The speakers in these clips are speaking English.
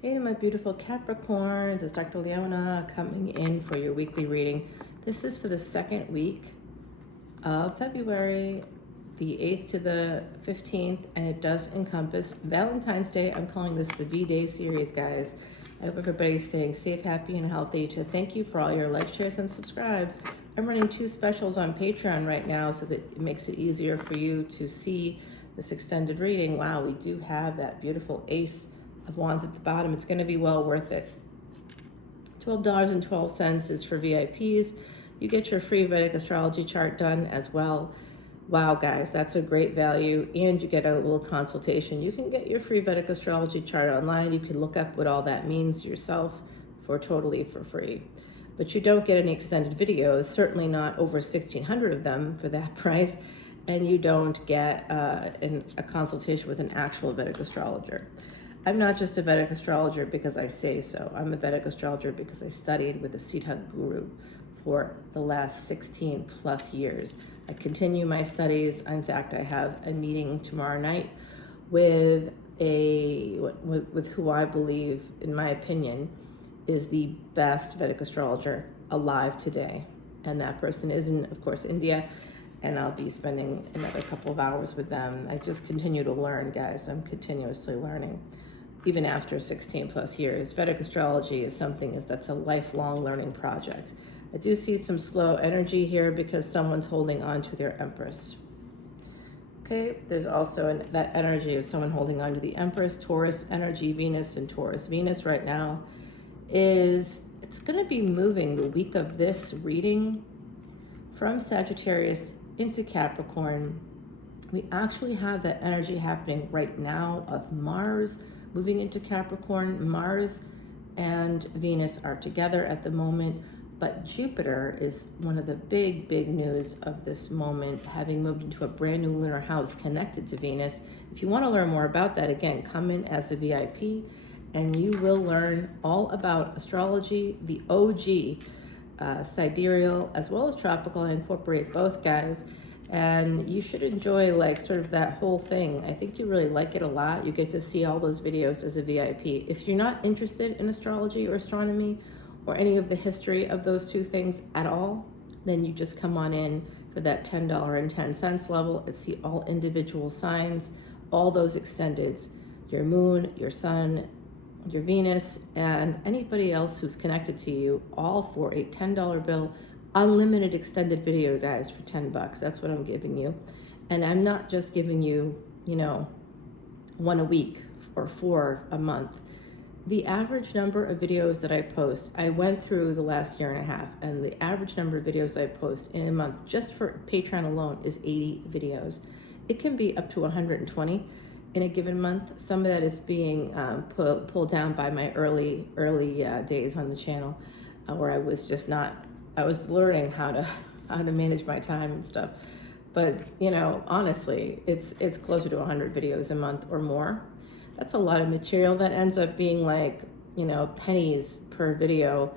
Hey, my beautiful Capricorns, it's Dr. Leona coming in for your weekly reading. This is for the second week of February, the 8th to the 15th, and it does encompass Valentine's Day. I'm calling this the V-Day series, guys. I hope everybody's staying safe, happy, and healthy. To thank you for all your likes, shares, and subscribes. I'm running 2 specials on Patreon right now so that it makes it easier for you to see this extended reading. Wow, we do have that beautiful Ace of Wands at the bottom. It's going to be well worth it. $12.12 is for VIPs. You get your free Vedic Astrology chart done as well. Wow, guys, that's a great value. And you get a little consultation. You can get your free Vedic Astrology chart online. You can look up what all that means yourself totally for free. But you don't get any extended videos, certainly not over 1,600 of them for that price. And you don't get a consultation with an actual Vedic astrologer. I'm not just a Vedic astrologer because I say so. I'm a Vedic astrologer because I studied with a Siddha guru for the last 16 plus years. I continue my studies. In fact, I have a meeting tomorrow night with who I believe, in my opinion, is the best Vedic astrologer alive today. And that person is in, of course, India. And I'll be spending another couple of hours with them. I just continue to learn, guys. I'm continuously learning. Even after 16 plus years, Vedic astrology is something that's a lifelong learning project. I do see some slow energy here because someone's holding on to their Empress. Okay, there's also that energy of someone holding on to the Empress, Taurus energy, Venus and Taurus. Venus right now it's going to be moving the week of this reading from Sagittarius into Capricorn. We actually have that energy happening right now of Mars moving into Capricorn. Mars and Venus are together at the moment, but Jupiter is one of the big news of this moment, having moved into a brand new lunar house connected to Venus. If you want to learn more about that, again, come in as a VIP and you will learn all about astrology, the OG, sidereal as well as tropical. I incorporate both, guys. And you should enjoy like sort of that whole thing. I think you really like it a lot. You get to see all those videos as a VIP. If you're not interested in astrology or astronomy or any of the history of those two things at all, then you just come on in for that $10.10 level and see all individual signs, all those extendeds, your moon, your sun, your Venus, and anybody else who's connected to you, all for a $10 bill. Unlimited extended video, guys, for $10. That's what I'm giving you. And I'm not just giving you, 1 a week or 4 a month. The average number of videos that I post, I went through the last year and a half, and the average number of videos I post in a month, just for Patreon alone, is 80 videos. It can be up to 120 in a given month. Some of that is being pulled down by my early days on the channel, where I was just not. I was learning how to manage my time and stuff. But, honestly, it's closer to 100 videos a month or more. That's a lot of material that ends up being like, pennies per video.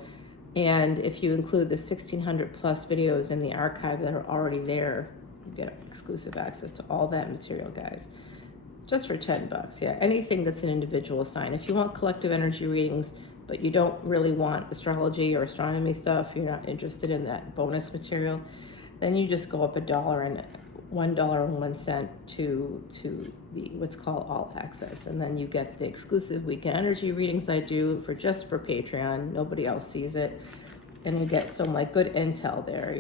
And if you include the 1,600 plus videos in the archive that are already there, you get exclusive access to all that material, guys. Just for $10, yeah. Anything that's an individual sign. If you want collective energy readings, but you don't really want astrology or astronomy stuff, you're not interested in that bonus material, then you just go up $1.01 to the what's called all access, and then you get the exclusive weekend energy readings I do for Patreon. Nobody else sees it, and you get some like good intel there,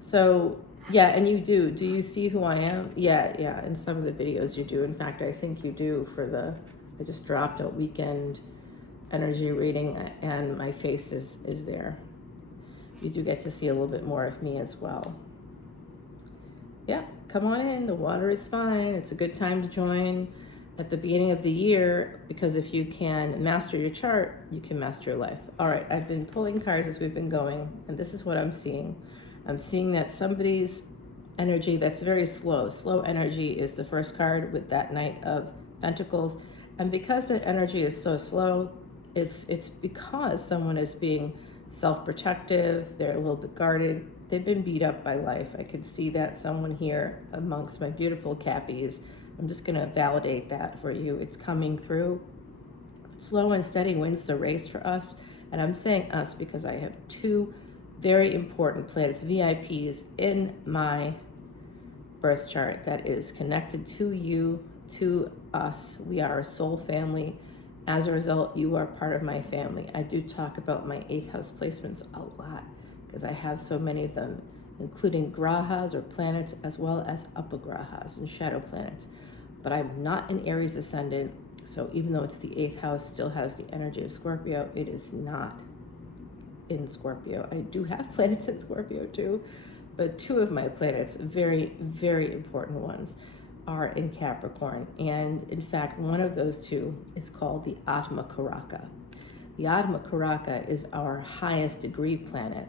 So yeah, and you do you see who I am? Yeah, in some of the videos you do. In fact, I think you do I just dropped a weekend energy reading and my face is there. You do get to see a little bit more of me as well. Yeah, come on in. The water is fine. It's a good time to join at the beginning of the year, because if you can master your chart, you can master your life. All right, I've been pulling cards as we've been going, and this is what I'm seeing. I'm seeing that somebody's energy that's very slow. Slow energy is the first card with that Knight of Pentacles. And because that energy is so slow, it's because someone is being self-protective. They're a little bit guarded. They've been beat up by life. I could see that someone here amongst my beautiful Cappies. I'm just going to validate that for you. It's coming through. Slow and steady wins the race for us. And I'm saying us because I have two very important planets, VIPs, in my birth chart that is connected to you, to us. We are a soul family. As a result, you are part of my family. I do talk about my 8th house placements a lot because I have so many of them, including grahas or planets, as well as upagrahas and shadow planets. But I'm not an Aries ascendant, so even though it's the 8th house, still has the energy of Scorpio, it is not in Scorpio. I do have planets in Scorpio too, but two of my planets, very, very important ones, are in Capricorn. And in fact, one of those two is called the Atma Karaka. The Atma Karaka is our highest degree planet.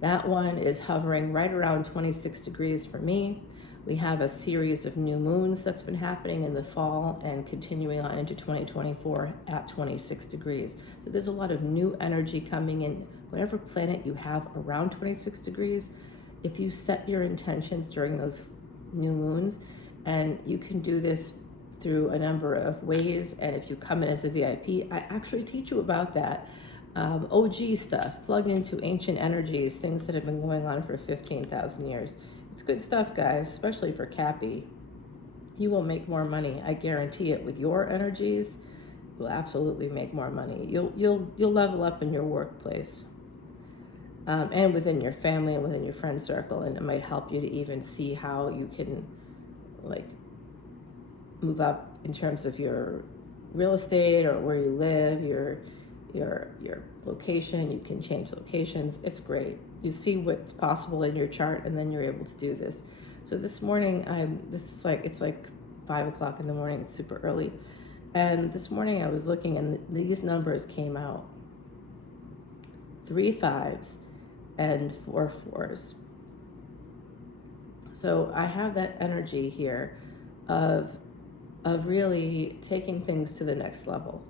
That one is hovering right around 26 degrees for me. We have a series of new moons that's been happening in the fall and continuing on into 2024 at 26 degrees. So there's a lot of new energy coming in. Whatever planet you have around 26 degrees, if you set your intentions during those new moons, and you can do this through a number of ways, and if you come in as a VIP, I actually teach you about that. OG stuff, plug into ancient energies, things that have been going on for 15,000 years. It's good stuff, guys, especially for Cappy. You will make more money, I guarantee it. With your energies, you'll absolutely make more money. You'll level up in your workplace, and within your family and within your friend circle, and it might help you to even see how you can like move up in terms of your real estate or where you live, your location. You can change locations. It's great. You see what's possible in your chart, and then you're able to do this. So this morning, it's like 5 o'clock in the morning. It's super early, and this morning I was looking, and these numbers came out: 3 5s and 4 4s. So I have that energy here of really taking things to the next level.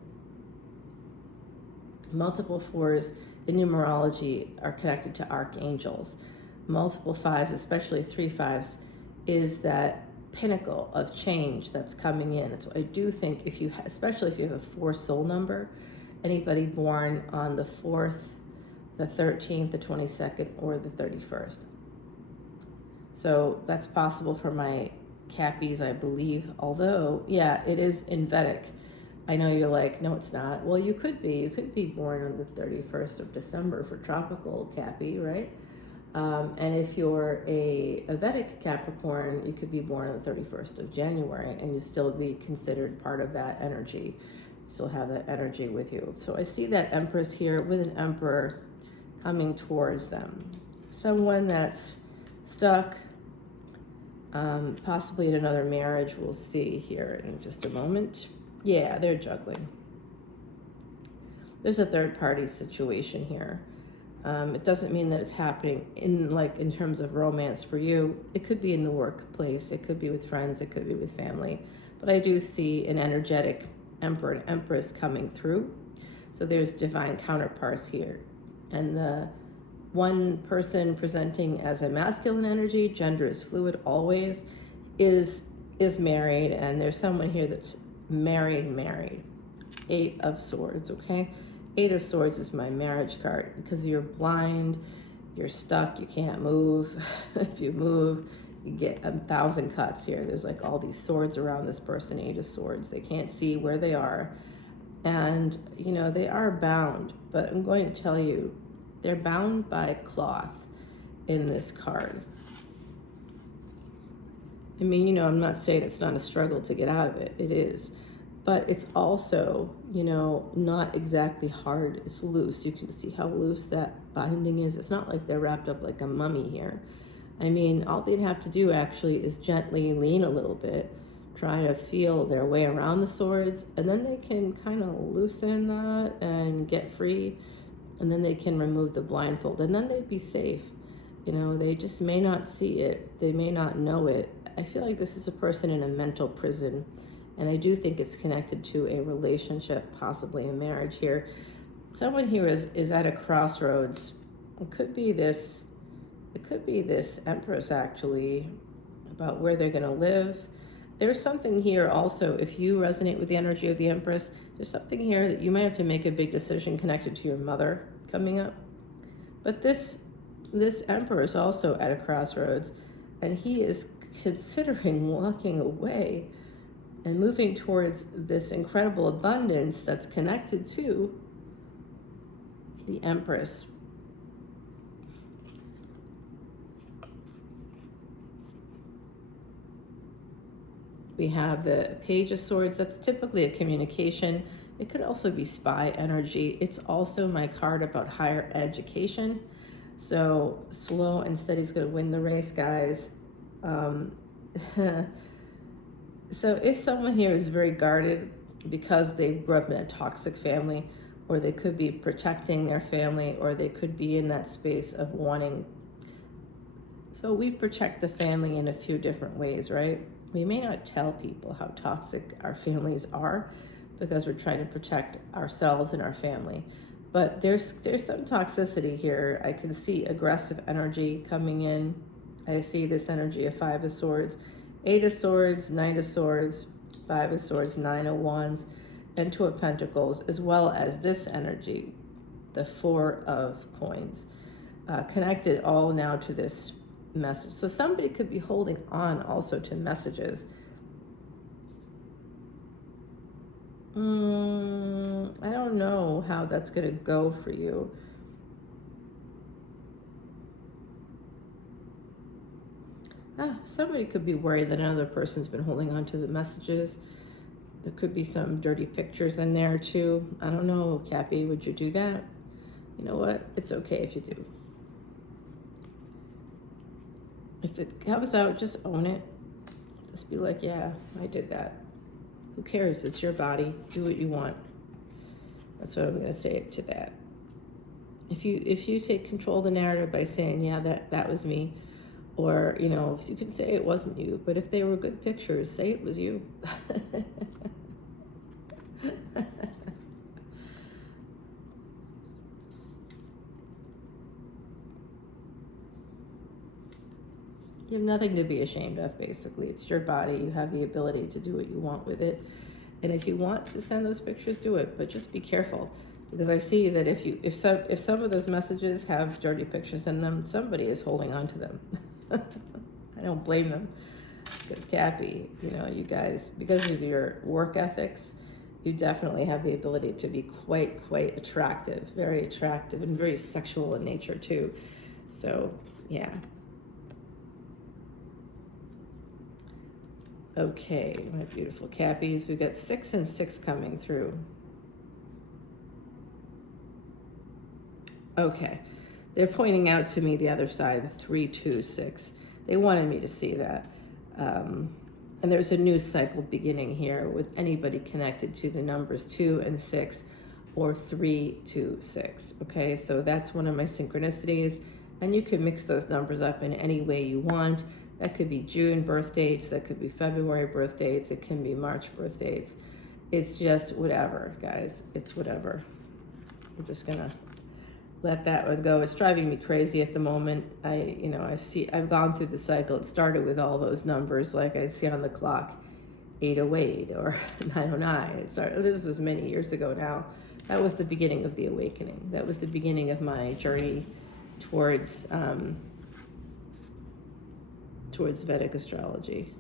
Multiple 4s in numerology are connected to archangels. Multiple 5s, especially 3 5s, is that pinnacle of change that's coming in. So I do think especially if you have a 4 soul number, anybody born on the 4th, the 13th, the 22nd, or the 31st. So that's possible for my Cappies, I believe. Although, yeah, it is in Vedic. I know you're like, no, it's not. Well, you could be. You could be born on the 31st of December for tropical Cappy, right? And if you're a Vedic Capricorn, you could be born on the 31st of January, and you still be considered part of that energy. Still have that energy with you. So I see that Empress here with an Emperor coming towards them. Someone that's stuck, possibly in another marriage. We'll see here in just a moment. Yeah, they're juggling. There's a third party situation here. It doesn't mean that it's happening in terms of romance for you. It could be in the workplace. It could be with friends. It could be with family. But I do see an energetic Emperor and Empress coming through. So there's divine counterparts here. And the one person presenting as a masculine energy, gender is fluid always, is married, and there's someone here that's married. 8 of Swords, okay? 8 of Swords is my marriage card because you're blind, you're stuck, you can't move. If you move, you get 1,000 cuts here. There's like all these swords around this person, 8 of Swords. They can't see where they are. And, they are bound, but I'm going to tell you, they're bound by cloth in this card. I mean, I'm not saying it's not a struggle to get out of it. It is. But it's also, not exactly hard. It's loose. You can see how loose that binding is. It's not like they're wrapped up like a mummy here. I mean, all they'd have to do actually is gently lean a little bit, try to feel their way around the swords, and then they can kind of loosen that and get free. And then they can remove the blindfold, and then they'd be safe. They just may not see it. They may not know it. I feel like this is a person in a mental prison, and I do think it's connected to a relationship, possibly a marriage here. Someone here is at a crossroads. It could be this Empress, actually, about where they're going to live. there's something here also, if you resonate with the energy of the Empress, there's something here that you might have to make a big decision connected to your mother coming up. But this Emperor is also at a crossroads, and he is considering walking away and moving towards this incredible abundance that's connected to the Empress. We have the Page of Swords. That's typically a communication. It could also be spy energy. It's also my card about higher education. So slow and steady is going to win the race, guys. So if someone here is very guarded because they grew up in a toxic family, or they could be protecting their family, or they could be in that space of wanting. So we protect the family in a few different ways, right? We may not tell people how toxic our families are because we're trying to protect ourselves and our family. But there's some toxicity here. I can see aggressive energy coming in. I see this energy of 5 of Swords, 8 of Swords, 9 of Swords, 5 of Swords, 9 of Wands, and 2 of Pentacles, as well as this energy, the 4 of Coins, connected all now to this message. So somebody could be holding on also to messages. I don't know how that's going to go for you. Somebody could be worried that another person's been holding on to the messages. There could be some dirty pictures in there too. I don't know, Cappy, would you do that? You know what? It's okay if you do. If it comes out, just own it. Just be like, yeah, I did that. Who cares? It's your body. Do what you want. That's what I'm going to say to that. If you take control of the narrative by saying, yeah, that was me, or, you know, you can say it wasn't you, but if they were good pictures, say it was you. You have nothing to be ashamed of, basically. It's your body. You have the ability to do what you want with it. And if you want to send those pictures, do it. But just be careful. Because I see that if some of those messages have dirty pictures in them, somebody is holding on to them. I don't blame them. Because Cappy, you know, you guys, because of your work ethics, you definitely have the ability to be quite attractive, very attractive, and very sexual in nature too. So, yeah. Okay, my beautiful Cappies, we got 6 and 6 coming through. Okay, they're pointing out to me the other side, the 3, 2, 6. They wanted me to see that. And there's a new cycle beginning here with anybody connected to the numbers 2 and 6 or 3, 2, 6. Okay, so that's one of my synchronicities. And you can mix those numbers up in any way you want. That could be June birth dates, that could be February birth dates, it can be March birth dates. It's just whatever, guys. It's whatever. I'm just gonna let that one go. It's driving me crazy at the moment. I've gone through the cycle. It started with all those numbers, like I'd see on the clock, 808 or 909. It started, this was many years ago now. That was the beginning of the awakening. That was the beginning of my journey towards Vedic astrology.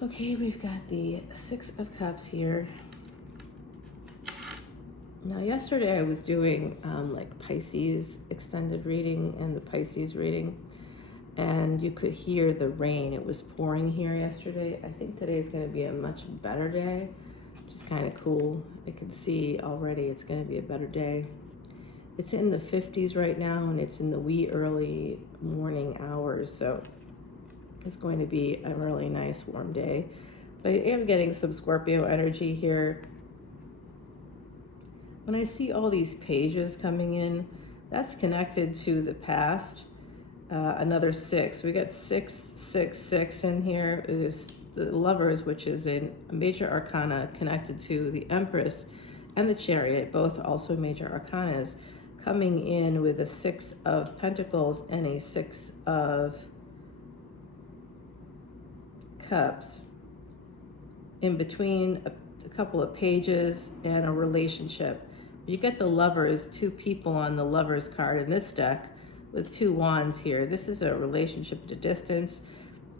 Okay, we've got the 6 of Cups here. Now, yesterday I was doing like Pisces extended reading and the Pisces reading, and you could hear the rain. It was pouring here yesterday. I think today is going to be a much better day, which is kind of cool. I can see already it's going to be a better day. It's in the 50s right now, and it's in the wee early morning hours, so it's going to be a really nice warm day. But I am getting some Scorpio energy here. When I see all these pages coming in, that's connected to the past. Another 6. We got 6, 6, 6 in here. It is the Lovers, which is a major arcana connected to the Empress and the Chariot, both also major arcanas, coming in with a 6 of Pentacles and a 6 of Cups in between a couple of pages and a relationship. You get the Lovers, 2 people on the Lovers card in this deck with 2 wands here. This is a relationship at a distance.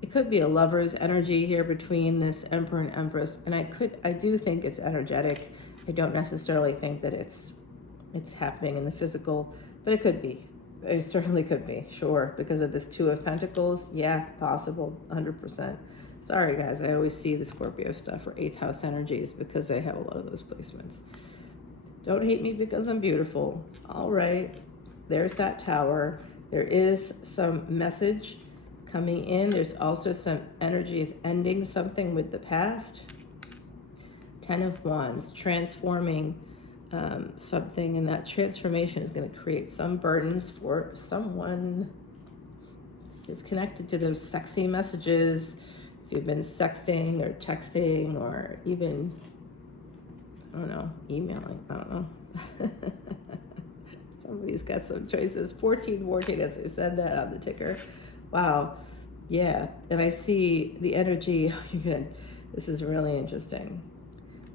It could be a lover's energy here between this Emperor and Empress, and I do think it's energetic. I don't necessarily think that it's happening in the physical, but it could be. It certainly could be, sure, because of this 2 of Pentacles. Yeah, possible, 100%. Sorry, guys, I always see the Scorpio stuff or 8th house energies because I have a lot of those placements. Don't hate me because I'm beautiful. All right, there's that Tower. There is some message coming in. There's also some energy of ending something with the past. 10 of Wands, transforming something, and that transformation is going to create some burdens for someone who's connected to those sexy messages. If you've been sexting or texting or even, I don't know, emailing, I don't know. Somebody's got some choices. 1414, as I said that on the ticker. Wow. Yeah. And I see the energy. This is really interesting.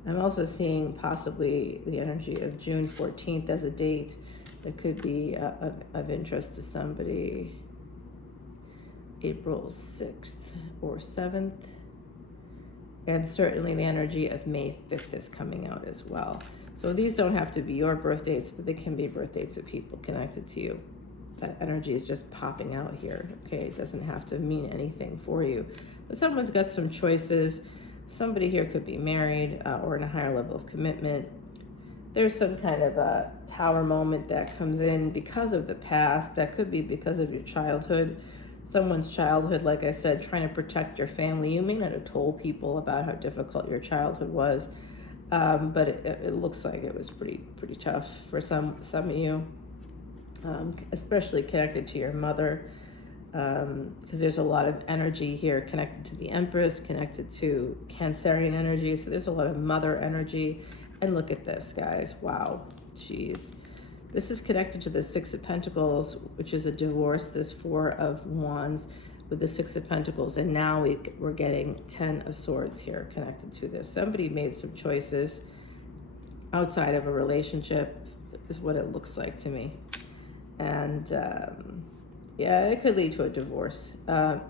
I'm also seeing possibly the energy of June 14th as a date that could be of interest to somebody. April 6th or 7th. And certainly the energy of May 5th is coming out as well. So these don't have to be your birth dates, but they can be birth dates of people connected to you. That energy is just popping out here, okay? It doesn't have to mean anything for you. But someone's got some choices. Somebody here could be married or in a higher level of commitment. There's some kind of a Tower moment that comes in because of the past. That could be because of your childhood. Someone's childhood, like I said, trying to protect your family. You may not have told people about how difficult your childhood was, but it looks like it was pretty tough for some of you, especially connected to your mother, because there's a lot of energy here connected to the Empress, connected to Cancerian energy. So there's a lot of mother energy. And look at this, guys. Wow. Jeez. This is connected to the 6 of Pentacles, which is a divorce, this 4 of Wands with the 6 of Pentacles. And now we're getting 10 of Swords here connected to this. Somebody made some choices outside of a relationship, is what it looks like to me. And yeah, it could lead to a divorce.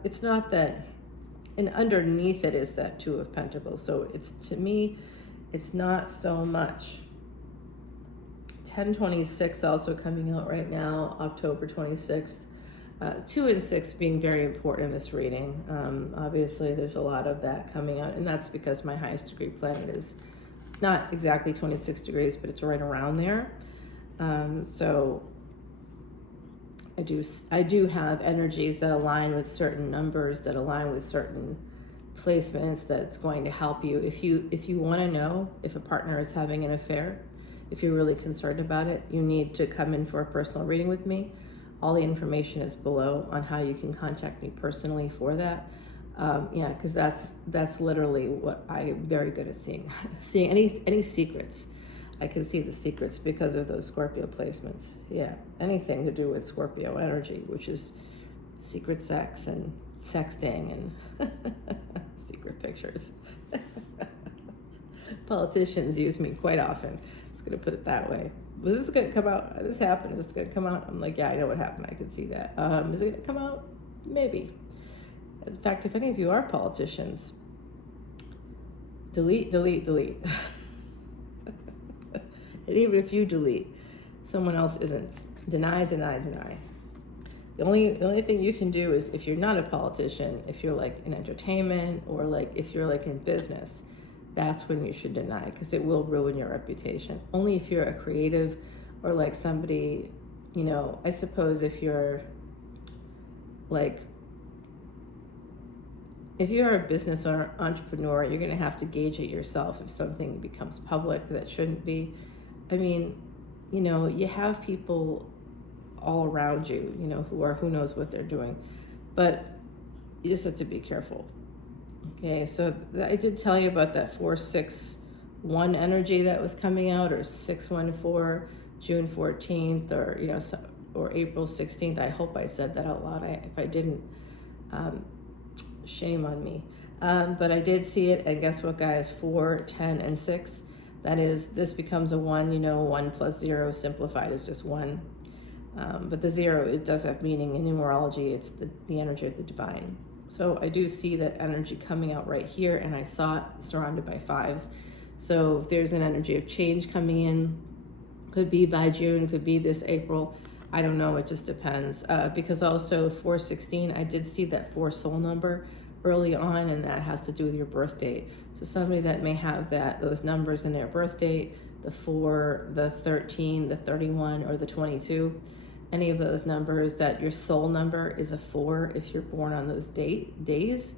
It's not that, and underneath it is that 2 of Pentacles. So it's, to me, it's not so much. 1026 also coming out right now, October 26th. 2 and 6 being very important in this reading. Obviously, there's a lot of that coming out, and that's because my highest degree planet is not exactly 26 degrees, but it's right around there. So I do have energies that align with certain numbers, that align with certain placements, that's going to help you. If you want to know if a partner is having an affair, if you're really concerned about it, you need to come in for a personal reading with me. All the information is below on how you can contact me personally for that. Yeah, because that's literally what I'm very good at seeing. Seeing any secrets. I can see the secrets because of those Scorpio placements. Yeah, anything to do with Scorpio energy, which is secret sex and sexting and secret pictures. Politicians use me quite often. It's going to put it that way. Was this going to come out? This happened. Is this going to come out? I'm like, yeah, I know what happened. I can see that. Is it going to come out? Maybe. In fact, if any of you are politicians, delete. And even if you delete, someone else isn't. Deny. The only thing you can do is, if you're not a politician, if you're like in entertainment or like if you're like in business, that's when you should deny, because it will ruin your reputation. Only if you're a creative or like somebody, you know, I suppose if you're like, if you're a business or entrepreneur, you're going to have to gauge it yourself if something becomes public that shouldn't be. I mean, you know, you have people all around you, you know, who knows what they're doing, but you just have to be careful. Okay, so I did tell you about that 4-6 1 energy that was coming out, or 614, June 14th, or or April 16th. I hope I said that out loud. If I didn't, shame on me. But I did see it, and guess what, guys? 4, 10, and 6. That is, this becomes a 1. 1 plus 0 simplified is just 1. But the 0, it does have meaning in numerology. It's the energy of the divine. So I do see that energy coming out right here, and I saw it surrounded by 5s. So if there's an energy of change coming in, could be by June, could be this April. I don't know, it just depends. Because also 416, I did see that 4 soul number early on, and that has to do with your birth date. So somebody that may have those numbers in their birth date, the 4, the 13, the 31, or the 22, any of those numbers, that your soul number is a 4 if you're born on those days.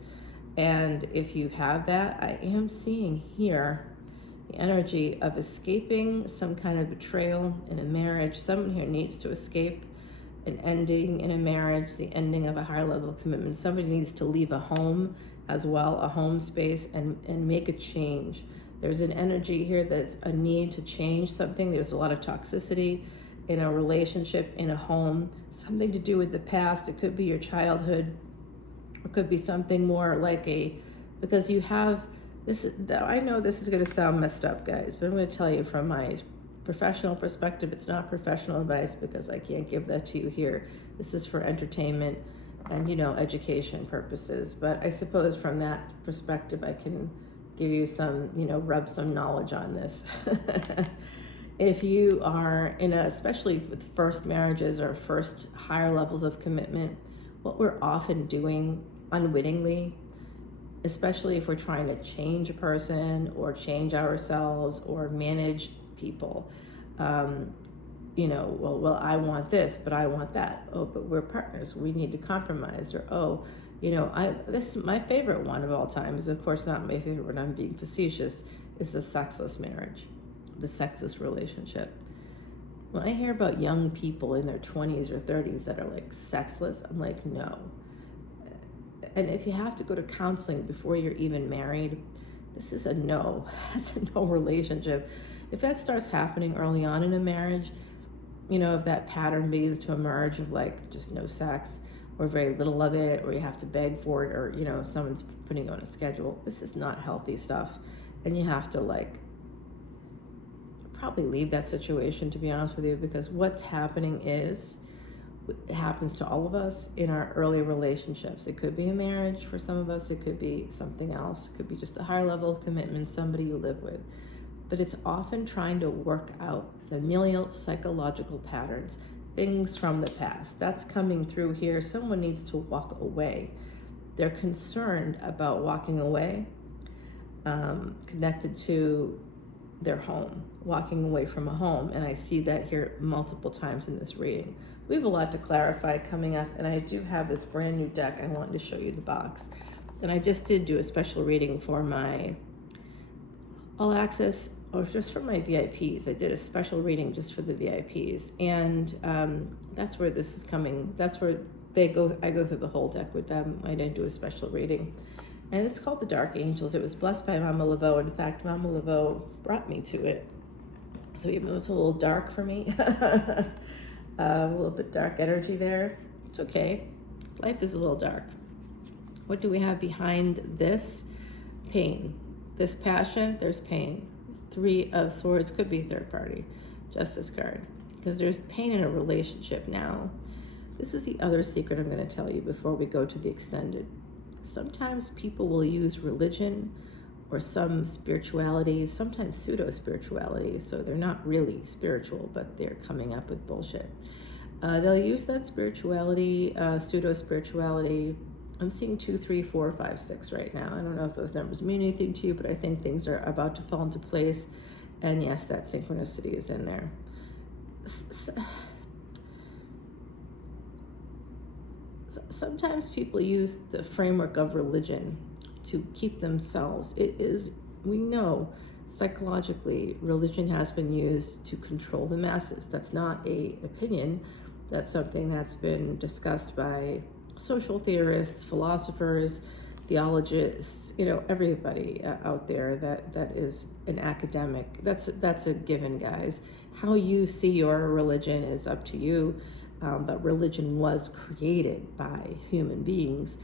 And if you have that, I am seeing here the energy of escaping some kind of betrayal in a marriage. Someone here needs to escape an ending in a marriage, the ending of a higher level of commitment. Somebody needs to leave a home as well, a home space, and make a change. There's an energy here that's a need to change something. There's a lot of toxicity in a relationship, in a home, something to do with the past. It could be your childhood. It could be something more like because you have this. I know this is going to sound messed up, guys, but I'm going to tell you from my professional perspective. It's not professional advice because I can't give that to you here. This is for entertainment and education purposes. But I suppose from that perspective, I can give you some, rub some knowledge on this. If you are especially with first marriages or first higher levels of commitment, what we're often doing unwittingly, especially if we're trying to change a person or change ourselves or manage people, well, I want this, but I want that. Oh, but we're partners. We need to compromise. Or, this is my favorite one of all time. Is of course not my favorite when I'm being facetious. Is the sexless marriage, the sexless relationship. When I hear about young people in their 20s or 30s that are like sexless, I'm like, no. And if you have to go to counseling before you're even married, this is a no. That's a no relationship. If that starts happening early on in a marriage, if that pattern begins to emerge of like just no sex or very little of it, or you have to beg for it, or someone's putting you on a schedule, this is not healthy stuff. And you have to probably leave that situation, to be honest with you, because what's happening is, it happens to all of us in our early relationships. It could be a marriage for some of us. It could be something else. It could be just a higher level of commitment, somebody you live with. But it's often trying to work out familial psychological patterns, things from the past. That's coming through here. Someone needs to walk away. They're concerned about walking away, connected to their home, walking away from a home. And I see that here multiple times in this reading. We have a lot to clarify coming up, and I do have this brand new deck. I wanted to show you the box. And I just did do a special reading for my all access, or just for my VIPs. I did a special reading just for the VIPs. And that's where this is coming. That's where I go through the whole deck with them. I didn't do a special reading. And it's called The Dark Angels. It was blessed by Mama Laveau. In fact, Mama Laveau brought me to it. So even though it's a little dark for me, a little bit dark energy there, it's okay. Life is a little dark. What do we have behind this? Pain. This passion, there's pain. 3 of Swords could be third party. Justice card. Because there's pain in a relationship now. This is the other secret I'm going to tell you before we go to the extended. Sometimes people will use religion or some spirituality, sometimes pseudo-spirituality, so they're not really spiritual, but they're coming up with bullshit. They'll use that spirituality, pseudo-spirituality. I'm seeing 2, 3, 4, 5, 6 right now. I don't know if those numbers mean anything to you, but I think things are about to fall into place. And yes, that synchronicity is in there. Sometimes people use the framework of religion to keep themselves. We know psychologically, religion has been used to control the masses. That's not an opinion. That's something that's been discussed by social theorists, philosophers, theologists, everybody out there that is an academic. That's a given, guys. How you see your religion is up to you, but religion was created by human beings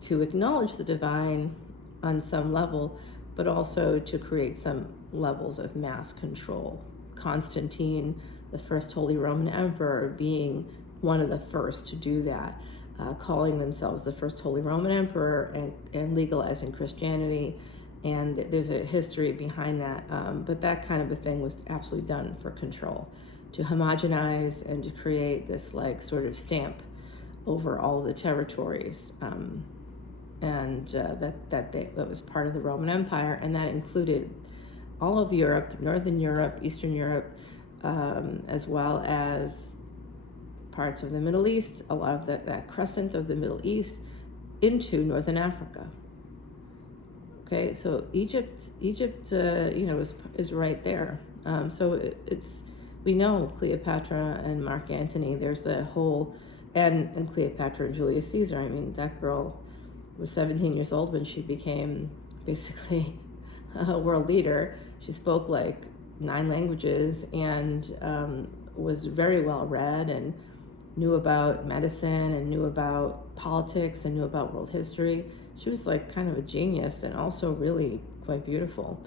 to acknowledge the divine on some level, but also to create some levels of mass control. Constantine, the first Holy Roman Emperor, being one of the first to do that, calling themselves the first Holy Roman Emperor and legalizing Christianity. And there's a history behind that, but that kind of a thing was absolutely done for control, to homogenize and to create this like sort of stamp over all the territories. That was part of the Roman Empire, and that included all of Europe, Northern Europe, Eastern Europe, as well as parts of the Middle East, a lot of that crescent of the Middle East into Northern Africa. Okay, so Egypt, is right there. We know Cleopatra and Mark Antony. There's a whole, and Cleopatra and Julius Caesar. I mean, that girl was 17 years old when she became basically a world leader. She spoke like 9 languages and was very well read and knew about medicine and knew about politics and knew about world history. She was like kind of a genius and also really quite beautiful.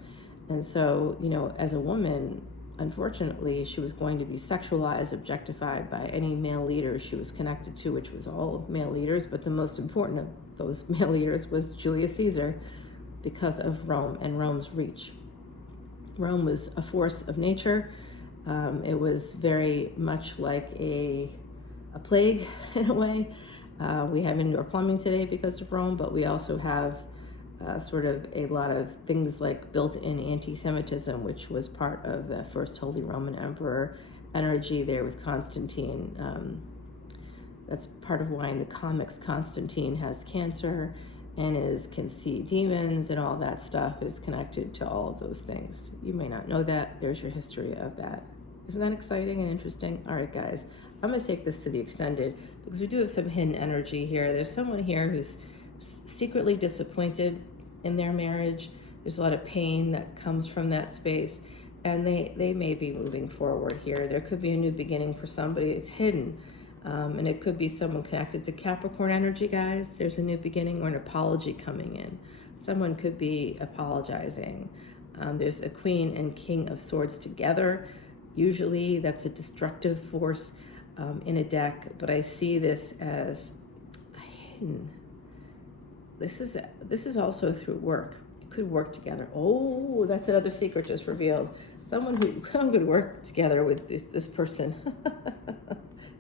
And so, as a woman, unfortunately, she was going to be sexualized, objectified by any male leader she was connected to, which was all male leaders, but the most important of those male leaders was Julius Caesar, because of Rome and Rome's reach. Rome was a force of nature. It was very much like a plague in a way. We have indoor plumbing today because of Rome, but we also have sort of a lot of things like built-in anti-Semitism, which was part of the first Holy Roman Emperor energy there with Constantine. That's part of why in the comics Constantine has cancer and can see demons, and all that stuff is connected to all of those things. You may not know that. There's your history of that. Isn't that exciting and interesting? All right, guys, I'm going to take this to the extended because we do have some hidden energy here. There's someone here who's secretly disappointed in their marriage. There's a lot of pain that comes from that space, and they may be moving forward here. There could be a new beginning for somebody. It's hidden. And it could be someone connected to Capricorn energy, guys. There's a new beginning or an apology coming in. Someone could be apologizing. There's a Queen and King of Swords together. Usually that's a destructive force in a deck, but I see this as hidden. This is also through work. You could work together. Oh, that's another secret just revealed. Someone who could work together with this person.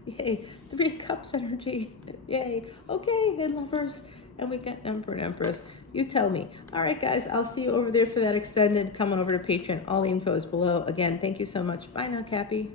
Yay, 3 Cups energy. Yay. Okay, and lovers. And we got Emperor and Empress. You tell me. All right, guys, I'll see you over there for that extended. Come on over to Patreon. All the info is below. Again, thank you so much. Bye now, Cappy.